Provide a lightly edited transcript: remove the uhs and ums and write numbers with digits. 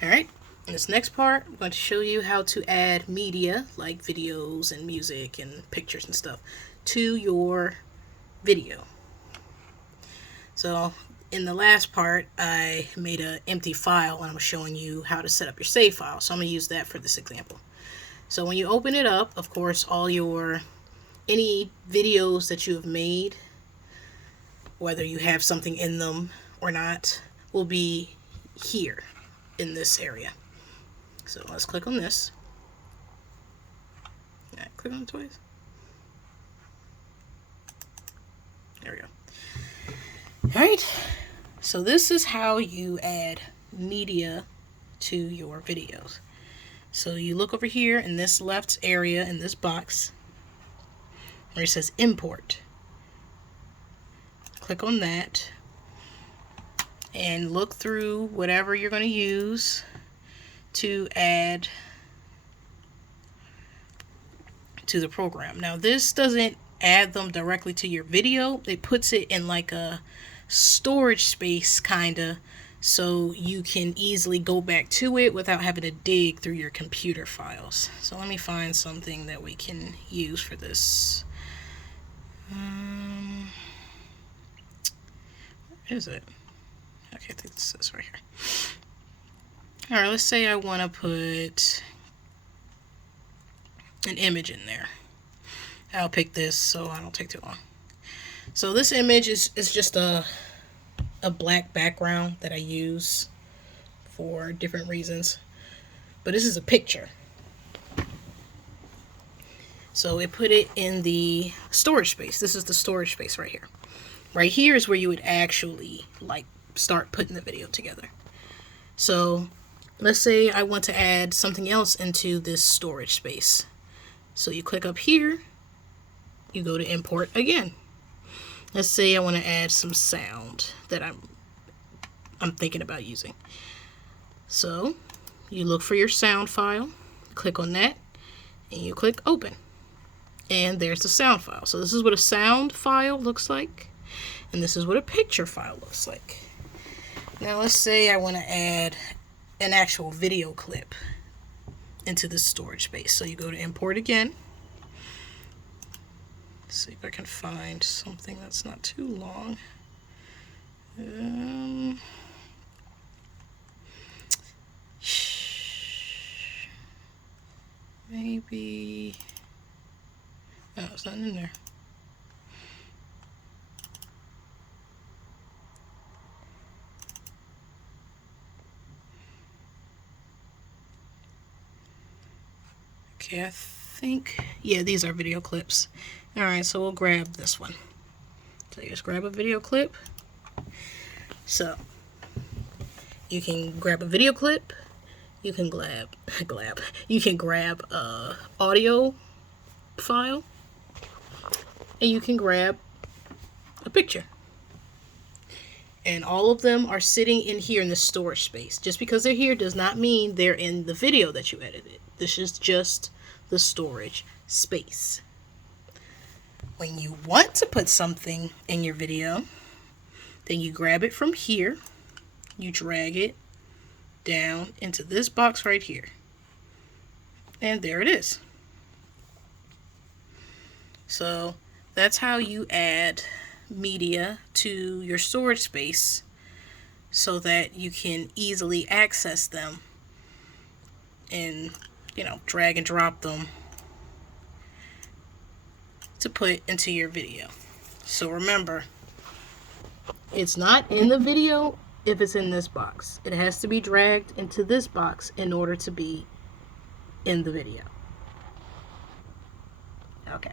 Alright, in this next part, I'm going to show you how to add media, like videos and music and pictures and stuff, to your video. So, in the last part, I made an empty file and I'm showing you how to set up your save file. So I'm going to use that for this example. So when you open it up, of course, any videos that you have made, whether you have something in them or not, will be here in this area. So let's click on this. Click on it twice. There we go. Alright, so this is how you add media to your videos. So you look over here in this left area in this box where it says import. Click on that and look through whatever you're going to use to add to the program. Now this doesn't add them directly to your video. It puts it in like a storage space kinda, so you can easily go back to it without having to dig through your computer files. So let me find something that we can use for this. Where is it? Okay, I think this is right here. Alright, let's say I want to put an image in there. I'll pick this so I don't take too long. So this image is just a black background that I use for different reasons. But this is a picture. So it put it in the storage space. This is the storage space right here. Right here is where you would actually start putting the video together. So let's say I want to add something else into this storage space. So you click up here, you go to import again. Let's say I want to add some sound that I'm thinking about using. So you look for your sound file, click on that, and you click open. And there's the sound file. So this is what a sound file looks like, and this is what a picture file looks like. Now let's say I want to add an actual video clip into this storage space. So you go to import again. Let's see if I can find something that's not too long. Maybe... Oh, it's not in there. Okay, I think, yeah, these are video clips. Alright, so we'll grab this one. So you just grab a video clip. So, you can grab a video clip. You can you can grab a audio file. And you can grab a picture. And all of them are sitting in here in the storage space. Just because they're here does not mean they're in the video that you edited. This is just the storage space. When you want to put something in your video, then you grab it from here, you drag it down into this box right here. And there it is. So that's how you add media to your storage space so that you can easily access them and, drag and drop them to put into your video. So remember, it's not in the video if it's in this box. It has to be dragged into this box in order to be in the video. Okay.